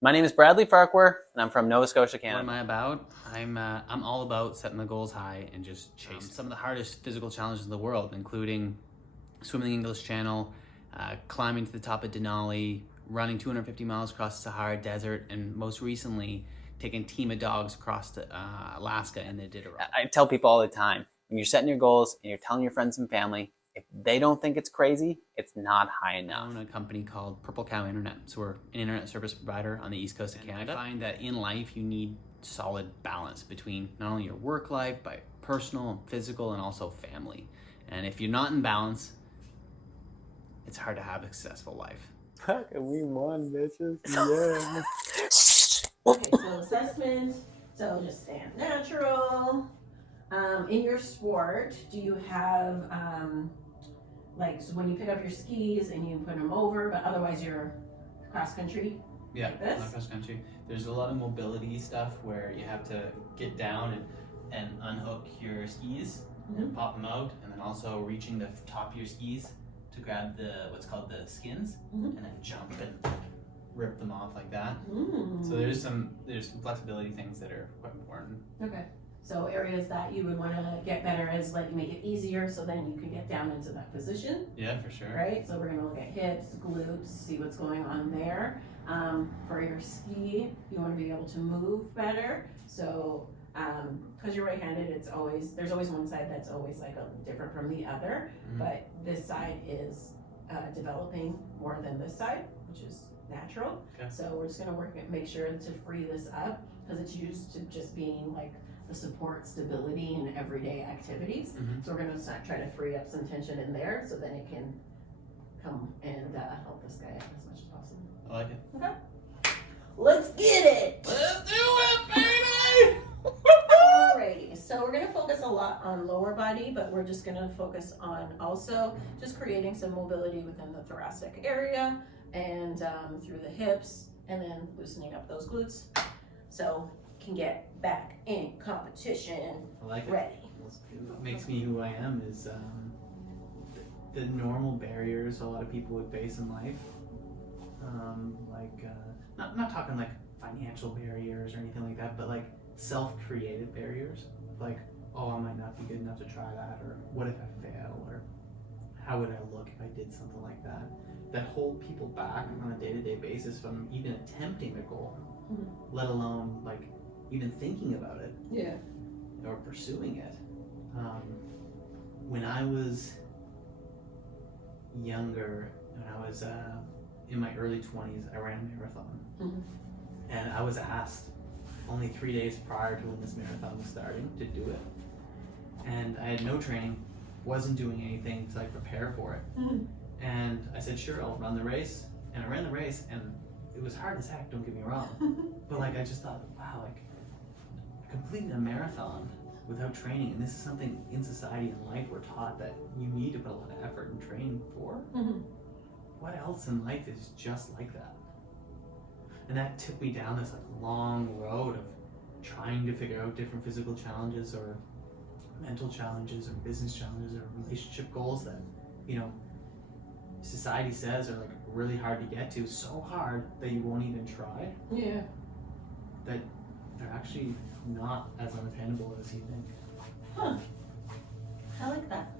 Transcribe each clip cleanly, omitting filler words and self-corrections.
My name is Bradley Farquhar, and I'm from Nova Scotia, What am Canada. I about? I'm all about setting the goals high and just chasing some of the hardest physical challenges in the world, including swimming the English Channel, climbing to the top of Denali, running 250 miles across the Sahara Desert, and most recently taking a team of dogs across to Alaska in the Iditarod. I tell people all the time, when you're setting your goals and you're telling your friends and family, if they don't think it's crazy, it's not high I enough. own a company called Purple Cow Internet. So we're an internet service provider on the east coast of Canada. I find that in life you need solid balance between not only your work life, but personal and physical and also family. And if you're not in balance, it's hard to have a successful life. We won, bitches. Yeah. Okay, so assessment. So just stand natural. In your sport, do you have so when you pick up your skis and you put them over, but otherwise you're cross country? Yeah, like this? not cross country. There's a lot of mobility stuff where you have to get down and unhook your skis and pop them out, and then also reaching the top of your skis to grab what's called the skins, and then jump and rip them off like that. So there's some flexibility things that are quite important. Okay. So areas that you would want to get better is like make it easier so then you can get down into that position. Yeah, for sure. Right? So we're going to look at hips, glutes, see what's going on there. For your ski, you want to be able to move better. So because you're right-handed, there's always one side that's always like different from the other, but this side is developing more than this side, which is natural. Okay. So we're just going to make sure to free this up because it's used to just being like the support stability in everyday activities. So we're going to try to free up some tension in there so then it can come and help this guy out as much as possible. I like it. Okay. Let's get it! Let's do it, baby! Alrighty, so we're going to focus a lot on lower body, but we're just going to focus on also just creating some mobility within the thoracic area and through the hips, and then loosening up those glutes so can get back in competition. I like it. Ready. What makes me who I am is the normal barriers a lot of people would face in life. Not talking like financial barriers or anything like that, but like self-created barriers. Like, oh, I might not be good enough to try that, or what if I fail, or how would I look if I did something like that? That hold people back on a day-to-day basis from even attempting a goal, let alone like even thinking about it. Yeah. Or pursuing it. When I was younger, when I was in my early 20s, I ran a marathon. And I was asked only 3 days prior to when this marathon was starting to do it. And I had no training, wasn't doing anything to like prepare for it. And I said, sure, I'll run the race. And I ran the race, and it was hard as heck, don't get me wrong. But like I just thought, wow, like completing a marathon without training, and this is something in society and life we're taught that you need to put a lot of effort and training for. What else in life is just like that? And that took me down this like long road of trying to figure out different physical challenges or mental challenges or business challenges or relationship goals that, you know, society says are like really hard to get to, so hard that you won't even try. Yeah. That they're actually not as unattainable as you think. Huh. I like that.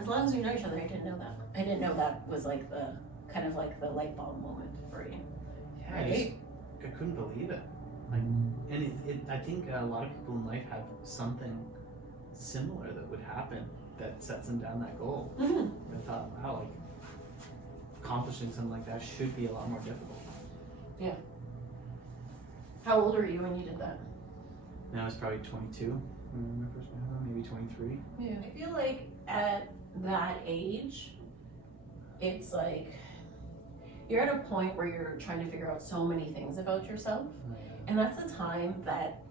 As long as we know each other, I didn't know that. I didn't know that was like the kind of like the light bulb moment for you. Yeah, Right? I couldn't believe it. Like, and I think a lot of people in life have something similar that would happen that sets them down that goal. I thought, wow, like accomplishing something like that should be a lot more difficult. Yeah. How old were you when you did that? Now I was probably 22 when my first marathon, maybe 23. Yeah. I feel like at that age, it's like you're at a point where you're trying to figure out so many things about yourself. And that's the time that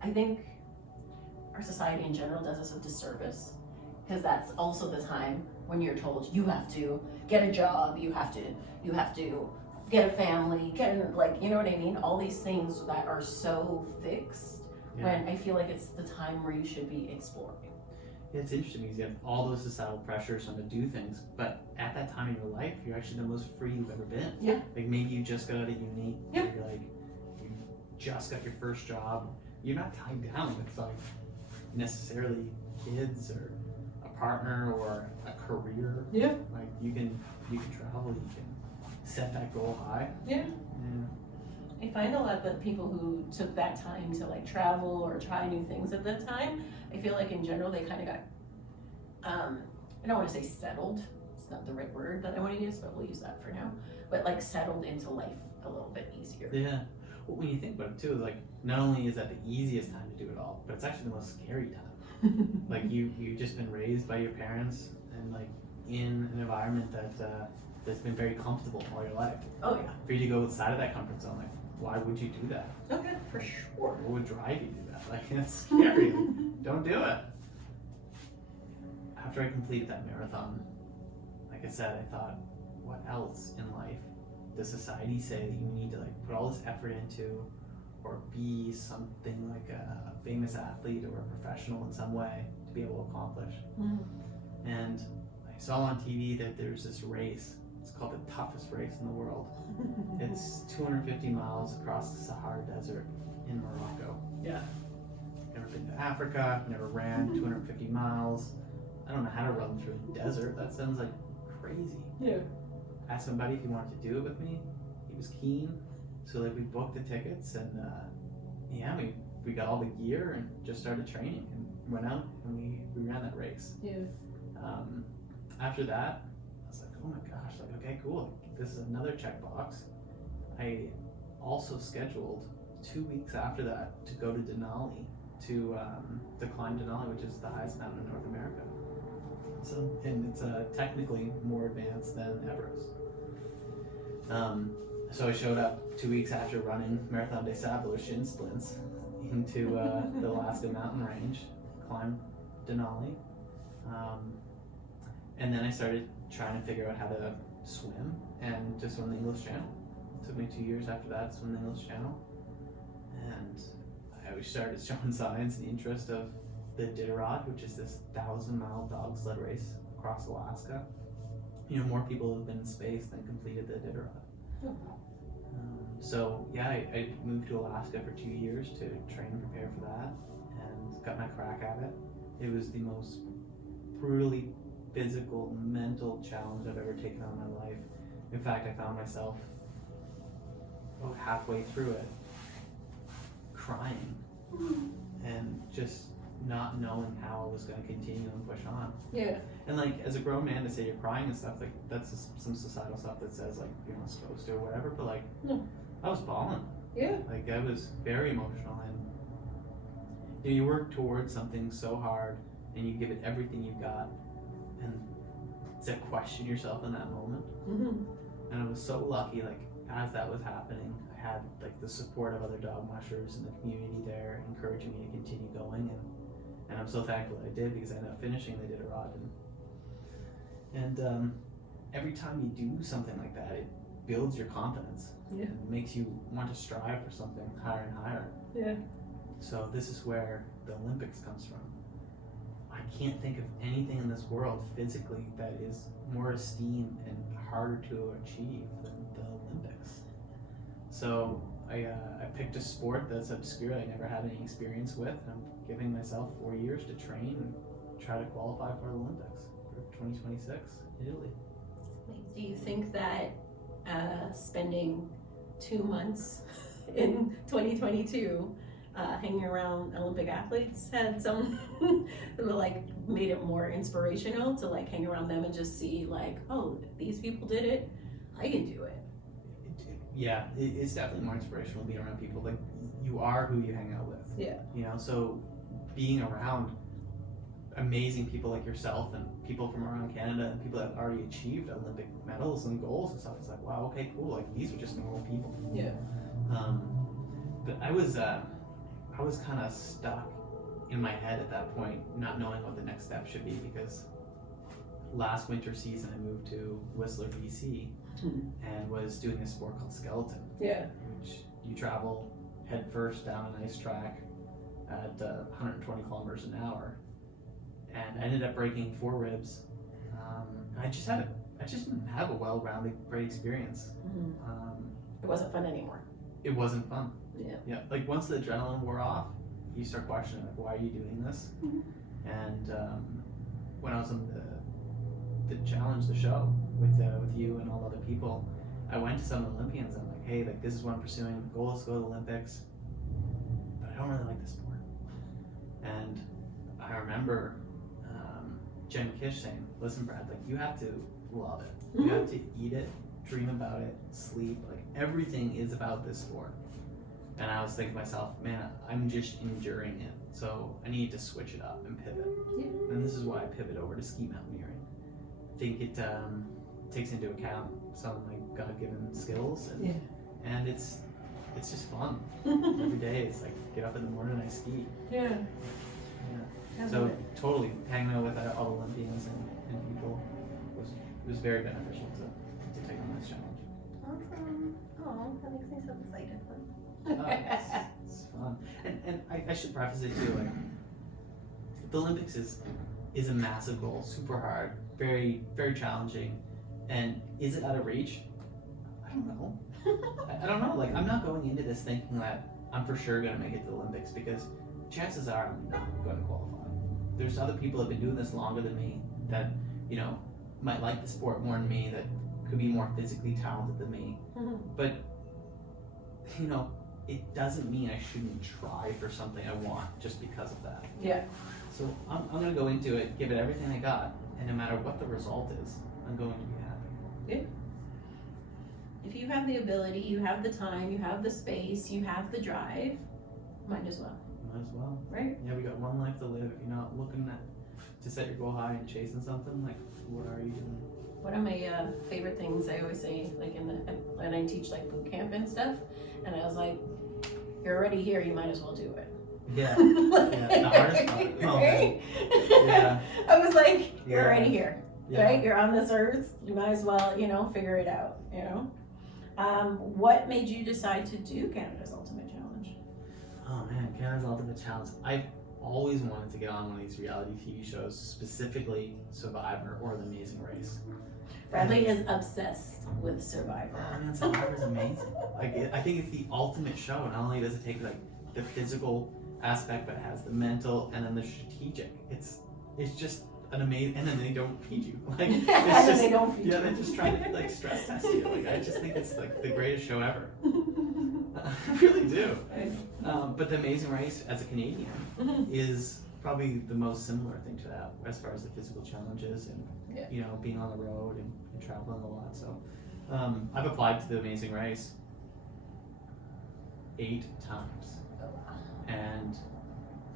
I think our society in general does us a disservice, because that's also the time when you're told you have to get a job, you have to get a family, you know what I mean? All these things that are so fixed, when I feel like it's the time where you should be exploring. It's interesting because you have all those societal pressures on to do things, but at that time in your life, you're actually the most free you've ever been. Yeah. Like maybe you just got out of uni. Yeah. You're like, you just got your first job. You're not tied down with like necessarily kids or a partner or a career. Yeah. Like you can travel. You can set that goal high. Yeah. Yeah. I find a lot that people who took that time to like travel or try new things at that time, I feel like in general they kind of got, I don't want to say settled, it's not the right word that I want to use, but we'll use that for now, but like settled into life a little bit easier. Yeah. Well, when you think about it too, like not only is that the easiest time to do it all, but it's actually the most scary time. Like you've just been raised by your parents and like in an environment that's been very comfortable all your life. Oh yeah. For you to go outside of that comfort zone, like why would you do that? Okay, for sure. What would drive you to do that? Like it's scary. Don't do it. After I completed that marathon, like I said, I thought, what else in life does society say that you need to like put all this effort into, or be something like a famous athlete or a professional in some way to be able to accomplish? And I saw on TV that there's this race. It's called the toughest race in the world. It's 250 miles across the Sahara Desert in Morocco. Yeah. Never been to Africa, never ran 250 miles. I don't know how to run through the desert. That sounds like crazy. Yeah. Asked somebody if he wanted to do it with me. He was keen. So like we booked the tickets and yeah, we got all the gear and just started training and went out and we ran that race. Yeah. After that, I was like, oh my gosh, like okay, cool. This is another checkbox. I also scheduled 2 weeks after that to go to Denali to climb Denali, which is the highest mountain in North America. So, and it's technically more advanced than Everest. So I showed up 2 weeks after running Marathon des Sables, shin splints, into the Alaska mountain range, climbed Denali, and then I started trying to figure out how to swim and to swim the English Channel. It took me 2 years after that to swim the English Channel, and I started showing signs and interest of the Iditarod, which is this 1,000-mile dog sled race across Alaska. You know, more people have been in space than completed the Iditarod. So yeah, I moved to Alaska for 2 years to train and prepare for that, and got my crack at it. It was the most brutally physical, mental challenge I've ever taken on in my life. In fact, I found myself about halfway through it crying and just not knowing how I was going to continue and push on. Yeah. And like as a grown man to say you're crying and stuff, like that's just some societal stuff that says like you're not supposed to or whatever, but like No. I was bawling. Yeah. Like I was very emotional, and you know, you work towards something so hard and you give it everything you got, and to question yourself in that moment. And I was so lucky, like as that was happening, I had like the support of other dog mushers in the community there encouraging me to continue going, and I'm so thankful that I did, because I ended up finishing the Iditarod, and every time you do something like that, it builds your confidence. Yeah. And makes you want to strive for something higher and higher. Yeah. So this is where the Olympics comes from. I can't think of anything in this world physically that is more esteemed and harder to achieve than the Olympics. So I picked a sport that's obscure, I never had any experience with, and I'm giving myself 4 years to train and try to qualify for the Olympics for 2026 in Italy. Do you think that spending 2 months in 2022 hanging around Olympic athletes had some like made it more inspirational to like hang around them and just see like, oh, these people did it, I can do it? Yeah, it's definitely more inspirational being around people. Like you are who you hang out with. Yeah. You know, so being around amazing people like yourself and people from around Canada and people that have already achieved Olympic medals and goals and stuff, it's like, wow, okay, cool. Like these are just normal people. Yeah. But I was kind of stuck in my head at that point, not knowing what the next step should be, because last winter season I moved to Whistler, BC, and was doing a sport called skeleton. Yeah. Which you travel head first down an ice track at 120 kilometers an hour, and I ended up breaking 4 ribs. I just didn't have a well-rounded, great experience. It wasn't fun anymore. It wasn't fun. Yeah. Yeah. Like once the adrenaline wore off, you start questioning like, why are you doing this? And when I was on the challenge, the show with you and all the other people, I went to some Olympians and I'm like, hey, like this is what I'm pursuing. The goal is to go to the Olympics, but I don't really like the sport. And I remember Jen Kish saying, listen, Brad, like you have to love it. You have to eat it, dream about it, sleep. Like everything is about this sport. And I was thinking to myself, man, I'm just enduring it. So I need to switch it up and pivot. Yeah. And this is why I pivot over to ski mountaineering. I think it takes into account some of my God-given skills, and it's just fun. Every day it's like get up in the morning and I ski. Yeah. So totally hanging out with all the Olympians and people was very beneficial to take on this challenge. Awesome. Oh, that makes me so excited. It's fun. And I should preface it too, like the Olympics is a massive goal, super hard, very, very challenging. And is it out of reach? I don't know. I don't know. Like I'm not going into this thinking that I'm for sure gonna make it to the Olympics because chances are I'm not gonna qualify. There's other people that have been doing this longer than me that, you know, might like the sport more than me, that could be more physically talented than me. But, you know, it doesn't mean I shouldn't try for something I want just because of that. Yeah. So I'm going to go into it, give it everything I got, and no matter what the result is, I'm going to be happy. Yeah. If you have the ability, you have the time, you have the space, you have the drive, might as well. Might as well. Right? Yeah, we got one life to live. If you're not looking to set your goal high and chasing something, like, what are you doing? One of my favorite things I always say, like when I teach like boot camp and stuff, and I was like, you're already here, you might as well do it. Yeah. The hardest part. Oh, right? Yeah. I was like, you're Yeah. already here, Yeah. right? You're on this earth, you might as well, figure it out, What made you decide to do Canada's Ultimate Challenge? Oh man, Canada's Ultimate Challenge. I've always wanted to get on one of these reality TV shows, specifically Survivor or The Amazing Race. Bradley is obsessed with Survivor. Oh man, Survivor's amazing. Like, I think it's the ultimate show. Not only does it take like the physical aspect, but it has the mental and then the strategic. It's just an amazing. And then they don't feed you. Like it's just, they don't feed you. Yeah, they're just trying to like stress test you. Like I just think it's like the greatest show ever. I really do. But The Amazing Race, as a Canadian, is probably the most similar thing to that as far as the physical challenges and being on the road and traveling a lot. So I've applied to The Amazing Race 8 times, and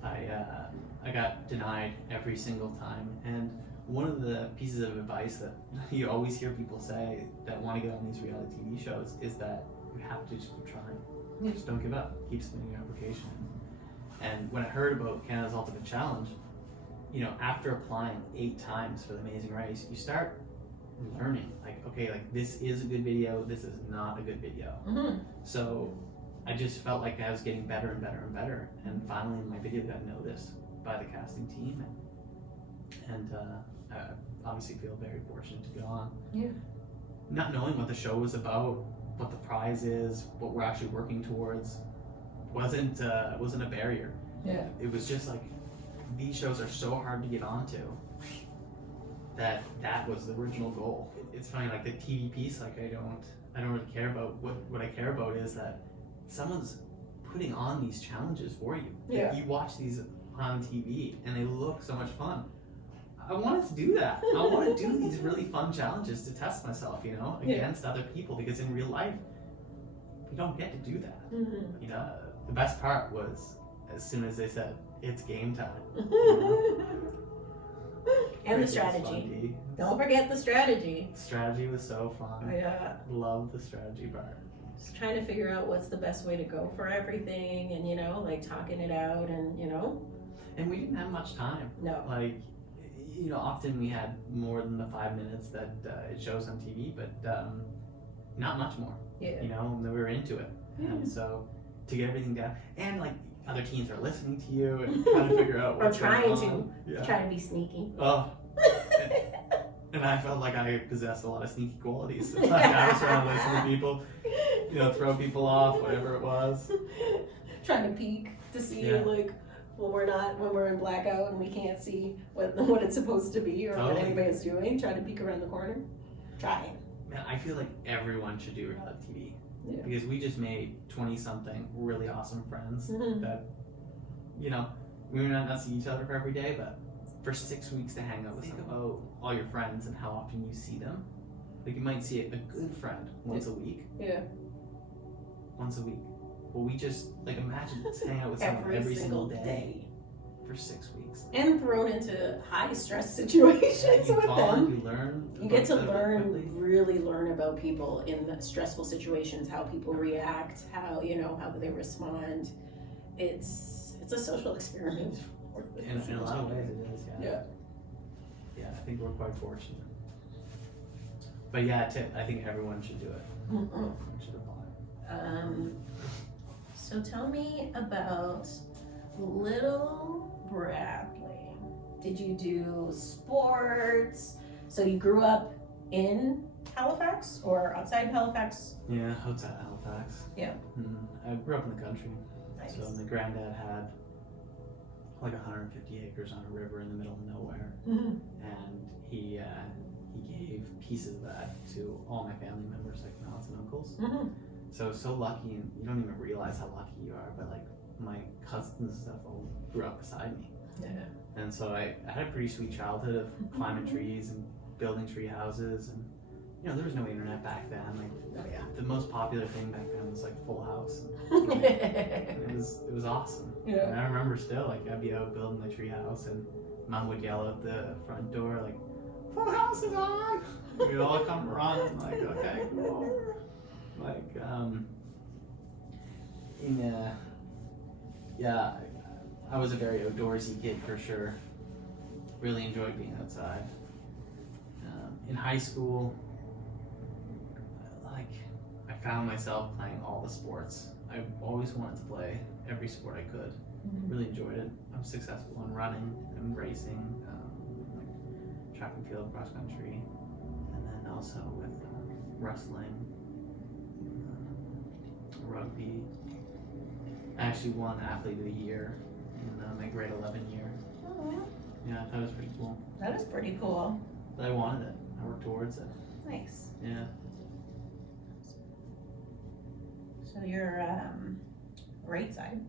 I got denied every single time. And one of the pieces of advice that you always hear people say that want to get on these reality TV shows is that you have to just keep trying. Just don't give up. Keep submitting your application. And when I heard about Canada's Ultimate Challenge, after applying 8 times for The Amazing Race, you start learning. Like, okay, like this is a good video, this is not a good video. So I just felt like I was getting better and better and better. And finally, my video got noticed by the casting team. And I obviously feel very fortunate to get on. Yeah. Not knowing what the show was about, what the prize is, what we're actually working towards, wasn't a barrier. Yeah. It was just like, these shows are so hard to get onto that was the original goal. It's funny, like the TV piece, like I don't really care about. What I care about is that someone's putting on these challenges for you. Yeah. You watch these on TV and they look so much fun. I wanted to do that. I want to do these really fun challenges to test myself, against other people, because in real life, we don't get to do that. The best part was as soon as they said, it's game time. And the strategy. Don't forget the strategy. Strategy was so fun. Yeah. Love the strategy part. Just trying to figure out what's the best way to go for everything and, like talking it out and, And we didn't have much time. No. Like, often we had more than the 5 minutes that it shows on TV, but not much more. Yeah. And we were into it. Yeah. And so to get everything down, and like other teens are listening to you and trying to figure out what's trying going on. Yeah. Try to be sneaky. Oh. And I felt like I possessed a lot of sneaky qualities. Like I was trying to listen to people, throw people off, whatever it was. Trying to peek to see Yeah. like when we're in blackout and we can't see what it's supposed to be or what Totally. anybody's doing. Try to peek around the corner. Try. Man, I feel like everyone should do reality TV. Yeah. Because we just made 20-something really awesome friends Mhm. that, we may not see each other for every day, but for 6 weeks to hang out with think about all your friends and how often you see them. Like you might see a good friend once a week. Yeah. Once a week. Well, we just, imagine just hang out with someone every single day for 6 weeks. And thrown into high stress situations You with bond, them. you learn. You get to about them quickly. really learn about people in the stressful situations, how people react, how they respond. It's a social experiment. In a lot of ways it is, Yeah. Yeah, I think we're quite fortunate. But yeah, I think everyone should do it. Mhm. Everyone should apply. So tell me about little Bradley. Did you do sports? So you grew up in Halifax or outside Halifax? Yeah, outside Halifax. Yeah. I grew up in the country. Nice. So my granddad had like 150 acres on a river in the middle of nowhere, Mhm. and he gave pieces of that to all my family members, like my aunts and uncles. Mhm. So lucky, and you don't even realize how lucky you are, but like my cousins and stuff all grew up beside me. Yeah. And so I had a pretty sweet childhood of climbing trees and building tree houses, and there was no internet back then. Like Oh yeah. the most popular thing back then was like Full House. And it was awesome. Yeah. And I remember still, like I'd be out building the tree house, and Mom would yell at the front door like, "Full House is on!" We'd all come running like, "Okay, cool." Like I was a very outdoorsy kid for sure. Really enjoyed being outside. In high school, I found myself playing all the sports. I always wanted to play every sport I could. Really enjoyed it. I was successful in running and racing, like track and field, cross country, and then also with wrestling, rugby. I actually won Athlete of the Year in my grade 11 year. Oh, yeah. Yeah, I thought it was pretty cool. That is pretty cool. But I wanted it. I worked towards it. Nice. Yeah. So your right side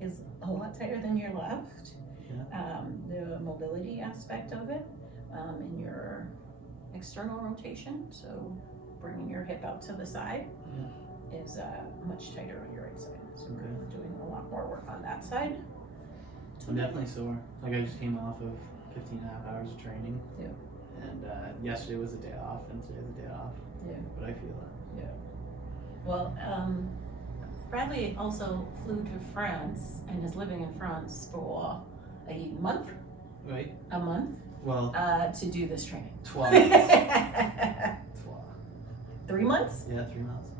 is a lot tighter than your left. Yeah. The mobility aspect of it, in your external rotation, so bringing your hip out to the side, is much tighter on your right side. So we're doing a lot more work on that side. I'm definitely sore. Like I just came off of 15 and a half hours of training. Yeah. And yesterday was a day off, and today's a day off. Yeah. But I feel it. Yeah. Well, Bradley also flew to France and is living in France for a month. Right? A month Well, to do this training. 12 months. 12. 3 months? Yeah, 3 months.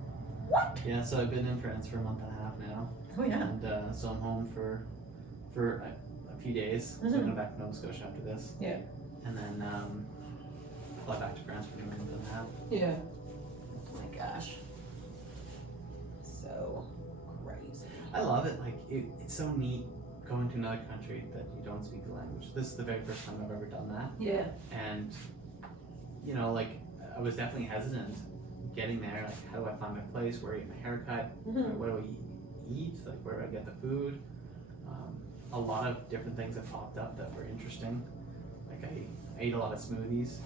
What? Yeah, so I've been in France for a month and a half now. Oh yeah. And so I'm home for a few days. So I'm going back to Nova Scotia after this. Yeah. And then fly back to France for another month and a half. Yeah. Oh my gosh. So crazy. I love it. Like it's so neat going to another country that you don't speak the language. This is the very first time I've ever done that. Yeah. And I was definitely hesitant getting there. Like, how do I find my place? Where do I get my haircut? Where do I eat? Like, where do I get the food? A lot of different things have popped up that were interesting. Like I ate a lot of smoothies.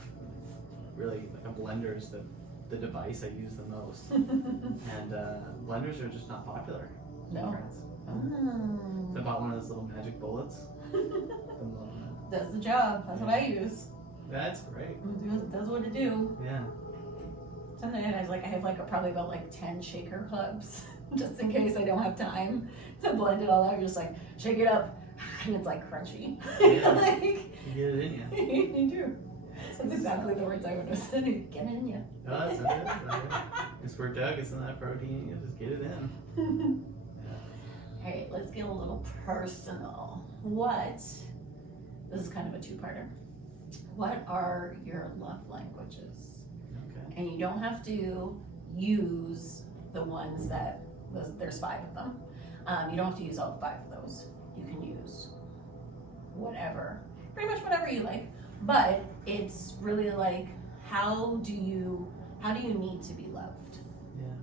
Really, like a blender is the device I use the most. And blenders are just not popular in No. France. Oh. So I bought one of those little magic bullets. I'm loving it. Does the job. That's what I use. That's great. It does what it do. Yeah. Something I have probably about 10 shaker clubs, just in case I don't have time to blend it all out. You're just like, shake it up, and it's like crunchy. Yeah. You get it in you. You do. That's exactly the words I would have said. Get it in you. Oh, that's it. It's for Doug. It's not that protein. You just get it in. All right, let's get personal. This is kind of a two-parter. What are your love languages? Okay. And you don't have to use the ones there's 5 of them. You don't have to use all 5 of those. You can use whatever, pretty much whatever you like. But it's really like, how do you need to be loved? Yeah.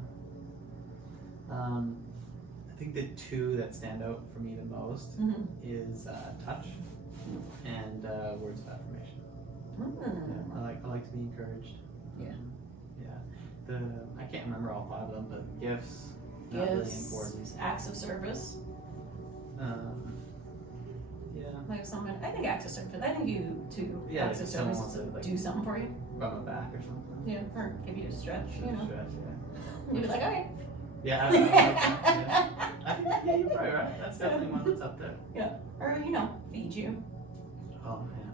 I think the 2 that stand out for me the most is touch and words of affirmation. Yeah, I like to be encouraged. Yeah. I can't remember all 5 of them, but gifts, not really important. Acts of service. Yeah. Like someone, I think acts of service. I think you too. Yeah, Acts of like someone service wants to, like, do something for you. Rub my back or something. Yeah, or give you a stretch. You know, Stress, yeah. you'd be like, okay. Yeah, I like that, yeah. I think, yeah, you're probably right. That's definitely one that's up there. Yeah, or feed you. Oh man.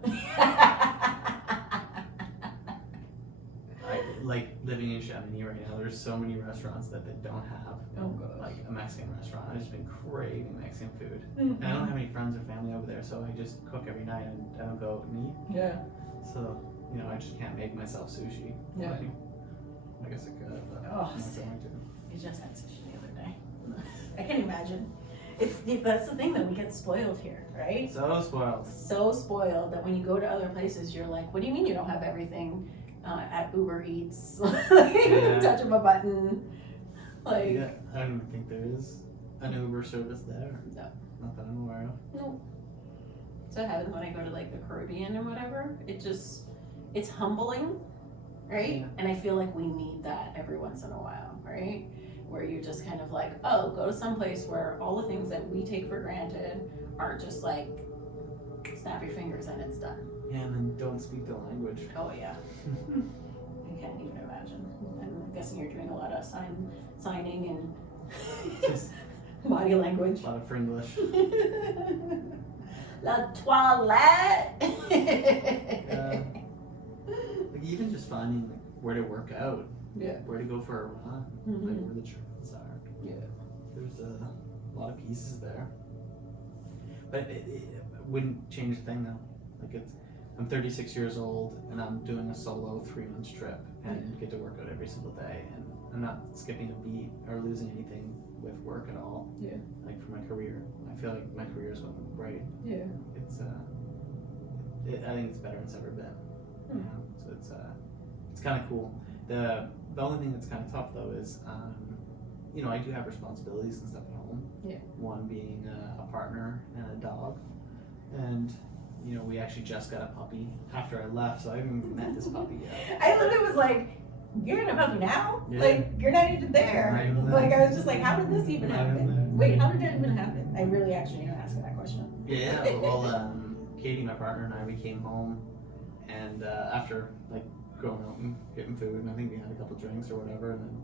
I like living in Chamonix right now. There's so many restaurants that they don't have. Oh gosh. Like a Mexican restaurant. I've just been craving Mexican food. And I don't have any friends or family over there, so I just cook every night and I don't go out and eat. Yeah. So, I just can't make myself sushi. Yeah. Like, I guess I could, but Oh, I'm not going to. We just had sushi the other day. I can imagine. That's the thing that we get spoiled here, right? So spoiled. So spoiled that when you go to other places, you're like, what do you mean you don't have everything at Uber Eats? Yeah. Touch of a button. Like, Yeah, I don't even think there is an Uber service there. No. Not that I'm aware of. no. So it happens when I go to like the Caribbean or whatever. It's humbling, right? Yeah. And I feel like we need that every once in a while, right? Where you're just kind of like, oh, go to some place where all the things that we take for granted are just like, snap your fingers and it's done. Yeah, and then don't speak the language. Oh yeah. I can't even imagine. I'm guessing you're doing a lot of signing and Just body language. a lot of Fringlish. La toilette. Like even just finding like where to work out. Yeah. Where to go for a run. Mhm. Like where the trails are. Yeah. There's a lot of pieces there. But it wouldn't change a thing though. Like I'm 36 years old and I'm doing a solo 3-month trip and get to work out every single day, and I'm not skipping a beat or losing anything with work at all. Yeah. Like for my career, I feel like my career is going great. Yeah. It's I think it's better than it's ever been. Hmm. So it's kind of cool. The only thing that's kind of tough though is I do have responsibilities and stuff at home. Yeah. One being a partner and a dog, and we actually just got a puppy after I left, so I haven't even met this puppy yet. I literally was like, you're in a puppy now? Yeah. Like, you're not even there. Not even Like, there. I was just like, how did this even Not happen? even there. Wait, how did that even happen? I really actually need to ask that question. Yeah. Well, Katie, my partner, and I, we came home, and after like going out and getting food, and I think we had a couple drinks or whatever, and then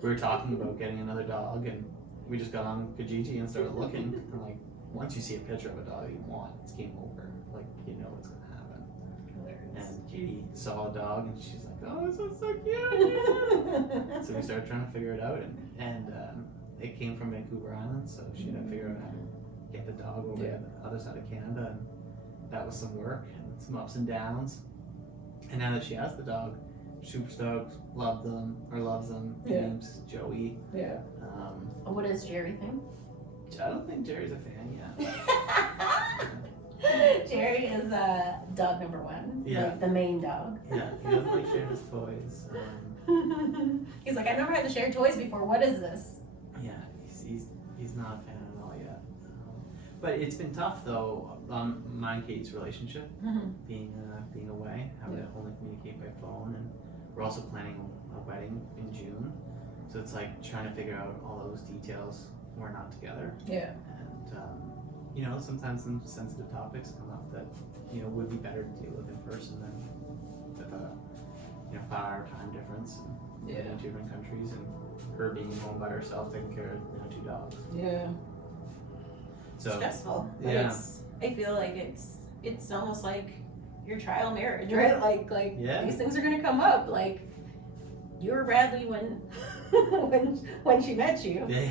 we were talking about getting another dog, and we just got on Kijiji and started looking, and like once you see a picture of a dog that you want, it's game over. Like what's gonna happen. And Katie saw a dog, and she's like, "Oh, this one's so cute." So we started trying to figure it out, and it came from Vancouver Island, so she had to figure out how to get the dog over to the other side of Canada, and that was some work and some ups and downs. And now that she has the dog, super stoked, loves them. Yeah. Name's Joey. Yeah. What does Jerry think? I don't think Jerry's a fan yet. Jerry is dog number 1. Yeah. Like the main dog. Yeah, he doesn't like sharing his toys. He's like, I never had to share toys before. What is this? Yeah, he's not a fan at all yet. But it's been tough though, mine and Kate's relationship, being away, having to only communicate by phone, and we're also planning a wedding in June. So it's like trying to figure out all those details when we're not together. Yeah. And sometimes some sensitive topics come up that would be better to deal with in person than with a 5-hour time difference and Yeah. in 2 different countries, and her being home by herself taking care of 2 dogs. Yeah. So Stressful. But yeah. I feel like it's almost like your trial marriage, right? Like Yeah. these things are gonna come up. Like you were Bradley when when she met you. Yeah,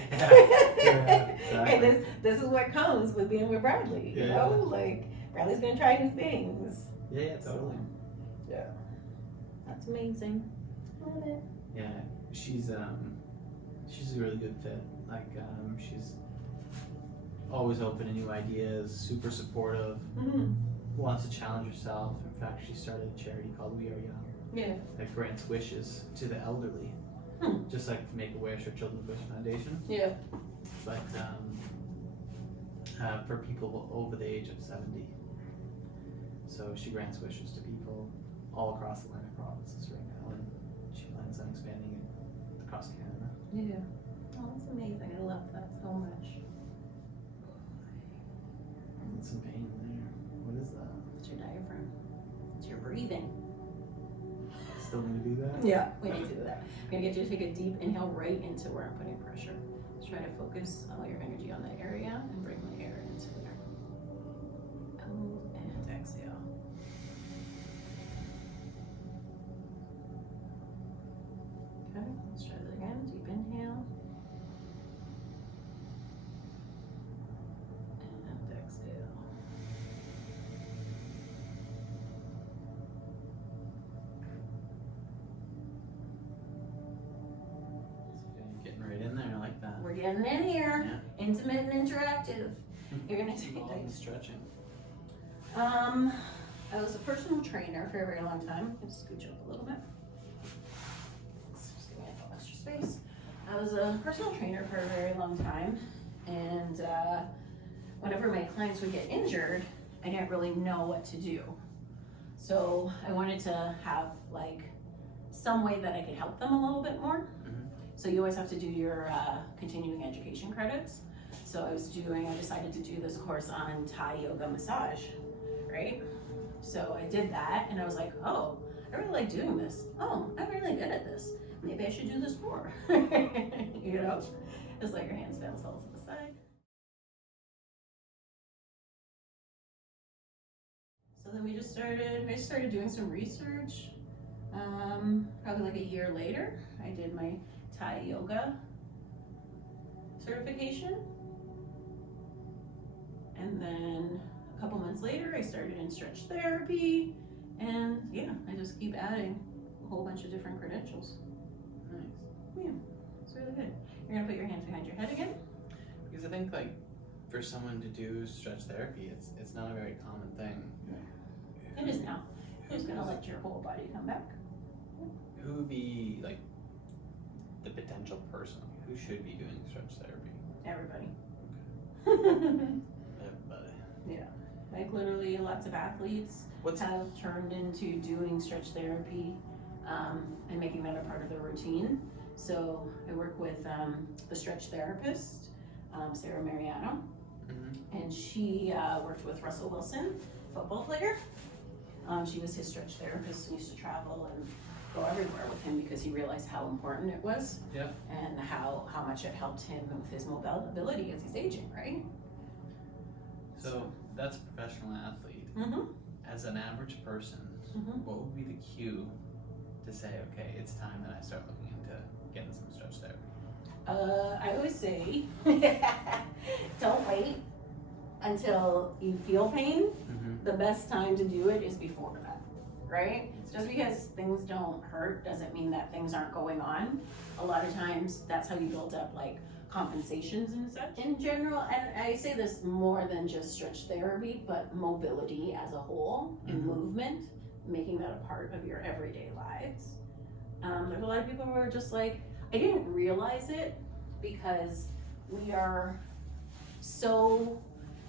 exactly. And this is what comes with being with Bradley. You know, like Bradley's gonna try new things. Yeah, totally. Yeah. That's amazing. Love it. Yeah, she's a really good fit. Like, she's always open to new ideas, super supportive, wants to challenge herself. In fact, she started a charity called We Are Young. Yeah. That grants wishes to the elderly, just like Make-A-Wish or Children's Wish Foundation. Yeah. But for people over the age of 70. So she grants wishes to people all across the Atlantic provinces right now, and she plans on expanding it across Canada. Yeah. Oh, that's amazing. I love that so much. There's some pain in there. What is that? It's your diaphragm. It's your breathing. Still need to do that? Yeah, we need to do that. I'm gonna get you to take a deep inhale right into where I'm putting pressure. Just try to focus all your energy on that area and bring the air into there. And exhale. Okay, let's try that again. Deep inhale. And exhale. Getting right in there, I like that. We're getting in here. Intimate and interactive. You're gonna take All the stretching. I was a personal trainer for a very long time. Just scooch up a little bit. Just give me a little extra space. I was a personal trainer for a very long time, and whenever my clients would get injured, I didn't really know what to do. So I wanted to have like some way that I could help them a little bit more. So you always have to do your continuing education credits. So I decided to do this course on Thai yoga massage, right? So I did that and I was like, oh, I really like doing this. Oh, I'm really good at this. Maybe I should do this more. You know, just let your hands fall to the side. So then I started doing some research. Probably like a year later, I did my Thai yoga certification. And then a couple months later, I started in stretch therapy. And yeah, I just keep adding a whole bunch of different credentials. Nice. Yeah, it's really good. You're gonna put your hands behind your head again. Because I think like for someone to do stretch therapy, it's not a very common thing. It is now. I'm just gonna let your whole body come back. Who would be like the potential person who should be doing stretch therapy? Everybody. Everybody. Yeah, like literally lots of athletes have turned into doing stretch therapy and making that a part of their routine. So I work with the stretch therapist, Sarah Mariano, and she worked with Russell Wilson, football player. She was his stretch therapist and used to travel and go everywhere with him because he realized how important it was, and how much it helped him with his mobility as he's aging, right? So that's a professional athlete. As an average person, what would be the cue to say, okay, it's time that I start looking into getting some stretch therapy? I always say, don't wait until you feel pain. The best time to do it is before that, right? Just because things don't hurt doesn't mean that things aren't going on. A lot of times that's how you build up like compensations and such in general. And I say this more than just stretch therapy, but mobility as a whole and movement, making that a part of your everyday lives. There's a lot of people who are just like, I didn't realize it because we are so,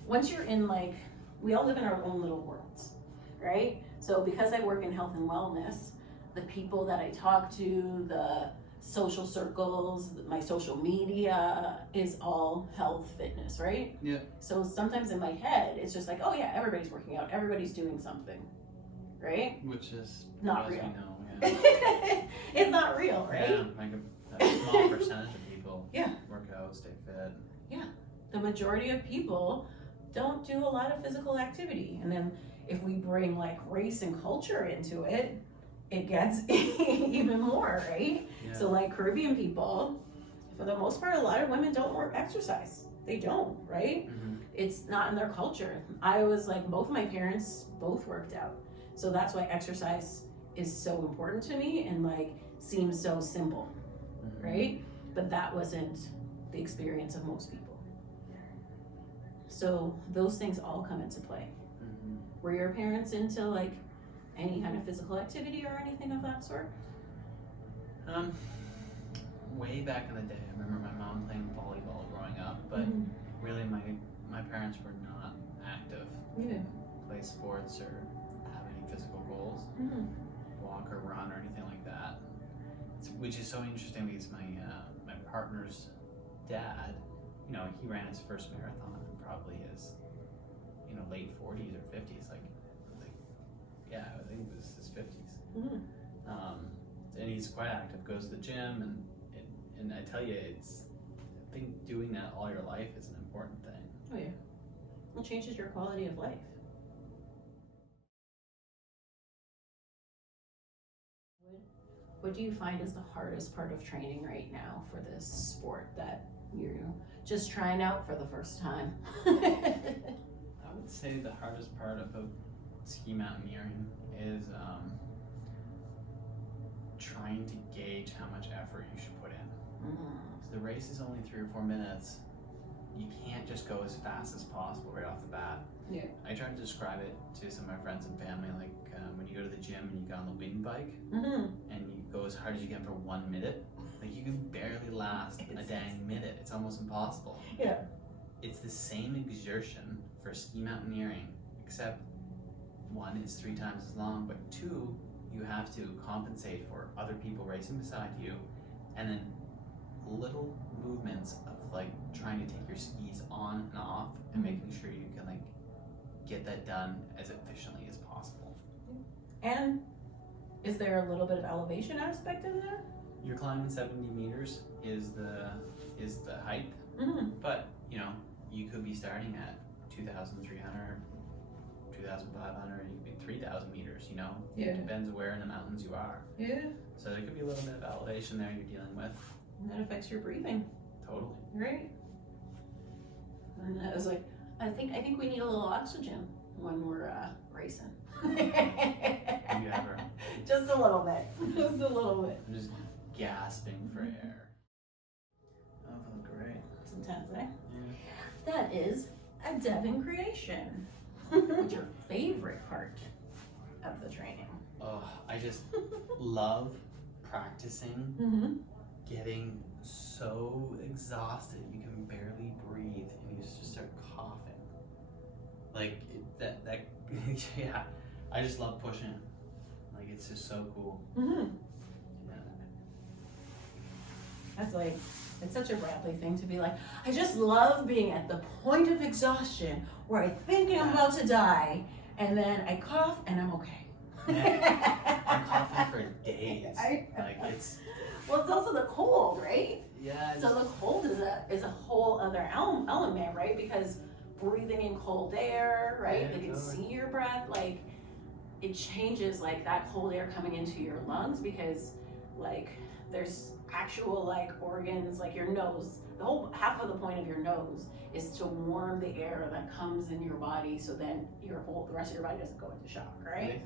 once you're in like, we all live in our own little worlds, right? So because I work in health and wellness, the people that I talk to, the social circles, my social media is all health, fitness, right? Yeah. So sometimes in my head, it's just like, oh yeah, everybody's working out, everybody's doing something, right? Which is Not as real. we know, It's not real, right? Yeah, like a small percentage of people Yeah. work out, stay fit. The majority of people don't do a lot of physical activity. And then if we bring like race and culture into it, it gets even more, right? Yeah. So like Caribbean people, for the most part, a lot of women don't exercise. They don't, right? Mm-hmm. It's not in their culture. I was like, both my parents both worked out. So that's why exercise is so important to me and like seems so simple, Mm-hmm. right? But that wasn't the experience of most people. So those things all come into play. Mm-hmm. Were your parents into like any kind of physical activity or anything of that sort? Way back in the day, I remember my mom playing volleyball growing up, but really my parents were not active. Yeah. Play sports or have any physical goals, walk or run or anything like that. Which is so interesting because my partner's dad, you know, he ran his first marathon in probably his, you know, late 40s or 50s, like yeah, I think it was his 50s. And he's quite active, goes to the gym, and I tell you, I think doing that all your life is an important thing. Oh yeah. It changes your quality of life. What do you find is the hardest part of training right now for this sport that you're just trying out for the first time? I would say the hardest part about ski mountaineering is trying to gauge how much effort you should put in. Because the race is only 3 or 4 minutes. You can't just go as fast as possible right off the bat. Yeah. I try to describe it to some of my friends and family, like when you go to the gym and you get on the wind bike and you go as hard as you can for 1 minute, like you can barely last a dang minute. It's almost impossible. Yeah. It's the same exertion for ski mountaineering, except 1, it's 3 times as long, but 2, you have to compensate for other people racing beside you, and then little movements of like trying to take your skis on and off and making sure you can like get that done as efficiently as possible. And is there a little bit of elevation aspect in there? You're climbing 70 meters is the height, but you know, you could be starting at 2,300, 2,500, 3,000 meters, you know? Yeah. It depends where in the mountains you are. Yeah. So there could be a little bit of elevation there you're dealing with. And that affects your breathing. Totally. Right. And I was like, I think we need a little oxygen when we're racing. Have you ever? Just a little bit. Just a little bit. I'm just gasping for air. Oh, that was great. It's intense, eh? Yeah. That is a Devon creation. What's your favorite part of the training? Oh, I just love practicing, getting so exhausted you can barely breathe and you just start coughing. Like that yeah, I just love pushing. Like it's just so cool. Yeah. That's like, it's such a Bradley thing to be like, I just love being at the point of exhaustion where I think I'm about to die, and then I cough and I'm okay. Yeah. I'm coughing for days. Like it's. Well, it's also the cold, right? Yeah. So the cold is a whole other element, right? Because breathing in cold air, right? Yeah, They can totally. see your breath, like it changes like that cold air coming into your lungs because like there's actual like organs like your nose. The whole half of the point of your nose is to warm the air that comes in your body, so then the rest of your body doesn't go into shock, right?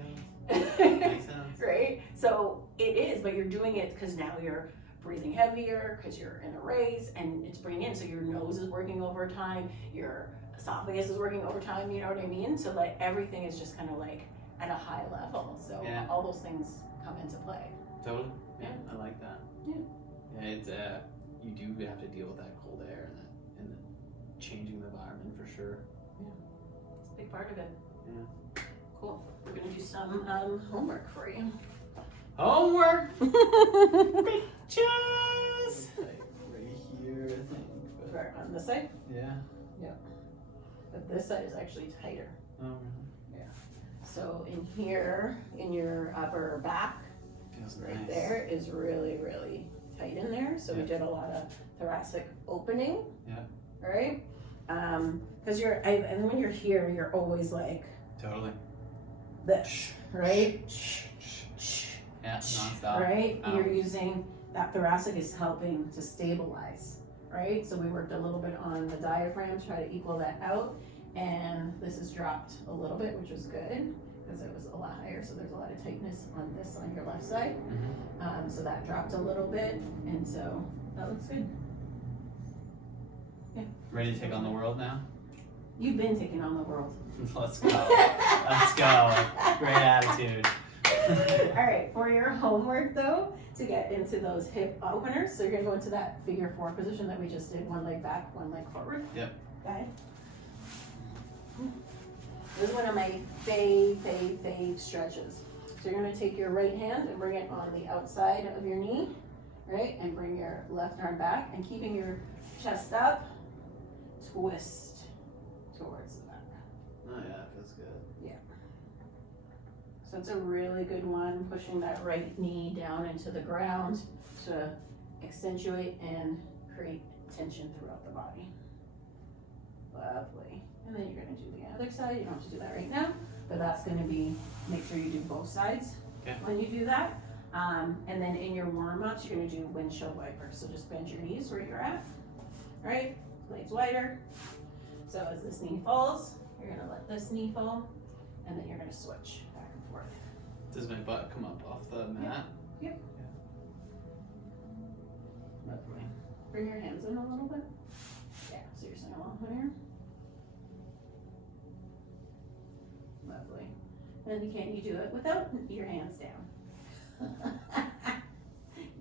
Makes sense. Right? So it is, but you're doing it because now you're breathing heavier because you're in a race and it's bringing in, so your nose is working overtime, your esophagus is working overtime, you know what I mean? So like everything is just kind of like at a high level. So Yeah. all those things come into play. Totally. Yeah, I like that. Yeah. Yeah, it's you do have to deal with that cold air and the changing environment for sure. It's a big part of it. Yeah. Cool. We're gonna do some homework for you. Homework. Just like right here, I think. But Right on this side, yeah. but this side is actually tighter. Oh, So in here, in your upper back, feels right nice. there is really, really tight in there. So we Yeah. did a lot of thoracic opening. Yeah. Right? Because and when you're here, you're always like Totally. this, right? Yeah, nonstop. right? Oh. You're using that thoracic is helping to stabilize, right? So we worked a little bit on the diaphragm, try to equal that out, and this has dropped a little bit, which was good because it was a lot higher. So there's a lot of tightness on this on your left side. So that dropped a little bit, and so that looks good. Yeah. Ready to take on the world now? You've been taking on the world. Let's go. Let's go. Great attitude. All right, for your homework though, to get into those hip openers, so you're gonna go into that figure 4 position that we just did, one leg back, one leg forward. Yep. Go ahead. This is one of my fave stretches. So you're gonna take your right hand and bring it on the outside of your knee, right? And bring your left arm back and keeping your chest up, twist towards the back. Oh yeah, feels good. So it's a really good one, pushing that right knee down into the ground to accentuate and create tension throughout the body. Lovely. And then you're gonna do the other side. You don't have to do that right now, but that's gonna be, make sure you do both sides when you do that. And then in your warm-ups, you're gonna do windshield wipers. So just bend your knees where you're at, right? Legs wider. So as this knee falls, you're gonna let this knee fall, and then you're gonna switch back and forth. Does my butt come up off the mat? Yep. Lovely. Bring your hands in a little bit. Yeah, so you're sitting along here. Lovely. Then can you do it without your hands down?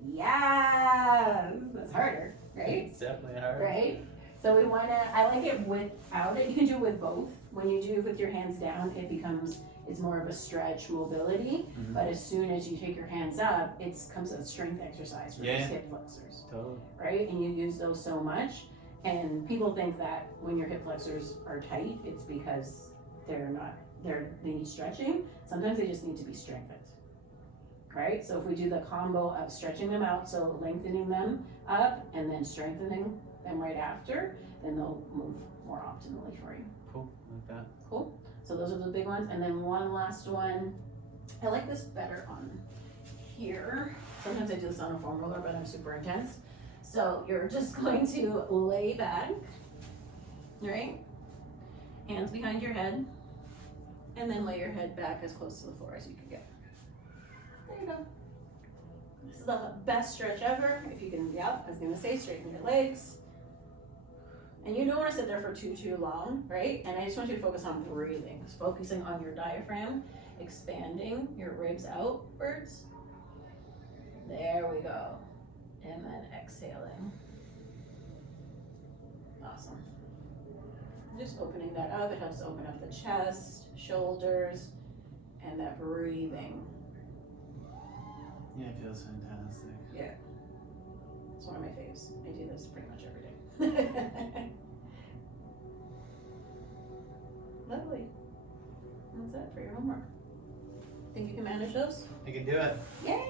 Yes! That's harder, right? It's definitely hard. Right? So we wanna, I like it without it. You can do it with both. When you do it with your hands down, it becomes, it's more of a stretch mobility. But as soon as you take your hands up, it comes a strength exercise for those hip flexors. Totally. Right? And you use those so much. And people think that when your hip flexors are tight, it's because they need stretching. Sometimes they just need to be strengthened. Right? So if we do the combo of stretching them out, so lengthening them up and then strengthening them right after, then they'll move more optimally for you. Cool, like that. Cool. So those are the big ones. And then one last one. I like this better on here. Sometimes I do this on a foam roller, but I'm super intense. So you're just going to lay back, right? Hands behind your head. And then lay your head back as close to the floor as you can get. There you go. This is the best stretch ever. If you can, I was gonna say straighten your legs. And you don't want to sit there for too long, right? And I just want you to focus on breathing. Just focusing on your diaphragm, expanding your ribs outwards. There we go. And then exhaling. Awesome. Just opening that up. It helps open up the chest, shoulders, and that breathing. Yeah, it feels fantastic. Yeah. It's one of my faves. I do this pretty much every day. Lovely. That's it for your homework. Think you can manage those? I can do it. Yay!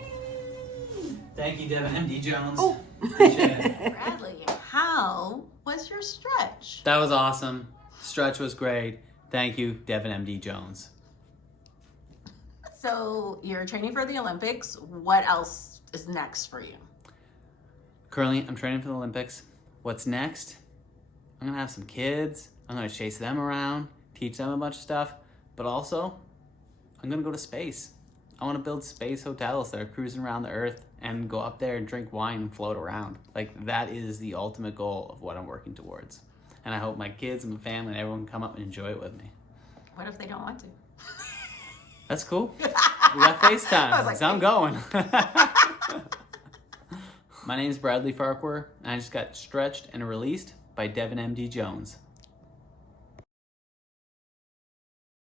Thank you, Devon MD Jones. Oh. Appreciate it. Bradley, how was your stretch? That was awesome. Stretch was great. Thank you, Devon MD Jones. So you're training for the Olympics. What else is next for you? Currently, I'm training for the Olympics. What's next? I'm gonna have some kids. I'm gonna chase them around, teach them a bunch of stuff, but also, I'm gonna go to space. I wanna build space hotels that are cruising around the earth and go up there and drink wine and float around. Like, that is the ultimate goal of what I'm working towards. And I hope my kids and my family and everyone can come up and enjoy it with me. What if they don't want to? That's cool. We got FaceTime, I was like, so I'm going. My name's Bradley Farquhar, and I just got stretched and released by Devon MD Jones.